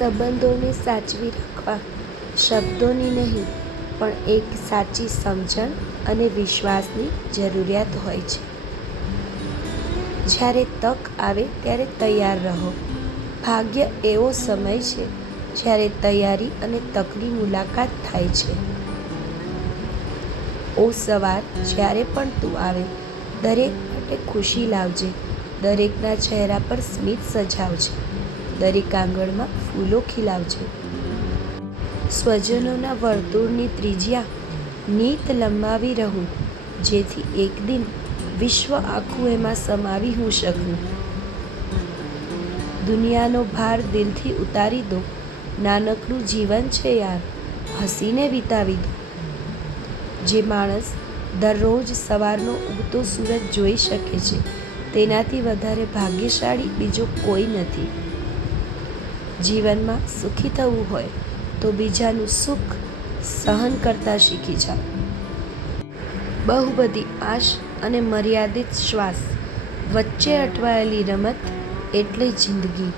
સંબંધોને સાચવી રાખવા શબ્દોની નહીં પણ એક સાચી સમજણ અને વિશ્વાસની જરૂરિયાત હોય છે. જ્યારે તક આવે ત્યારે તૈયાર રહો. ભાગ્ય એવો સમય છે જ્યારે તૈયારી અને તકની મુલાકાત થાય છે. ઓ સવાર, જ્યારે પણ તું આવે દરેક માટે ખુશી લાવજે. દરેકના ચહેરા પર સ્મિત સજાવજે. દરેક આંગણમાં ફૂલો ખીલાવજે. સ્વજનોના વર્તુળની ત્રિજ્યા નીત લંબાવી રહું, જેથી એક દિન વિશ્વ આખું એમાં સમાવી હું શકું. દુનિયાનો ભાર દિલથી ઉતારી દો. નાનકડું જીવન છે યાર, હસીને વિતાવી દો. જે માણસ દરરોજ સવારનો ઉગતો સૂરજ જોઈ શકે છે તેનાથી વધારે ભાગ્યશાળી બીજો કોઈ નથી. જીવનમાં સુખી થવું હોય તો બીજાનું સુખ સહન કરતા શીખી જાઓ. બહુ બધી આશ અને મર્યાદિત શ્વાસ વચ્ચે અટવાયેલી રમત એટલે જિંદગી.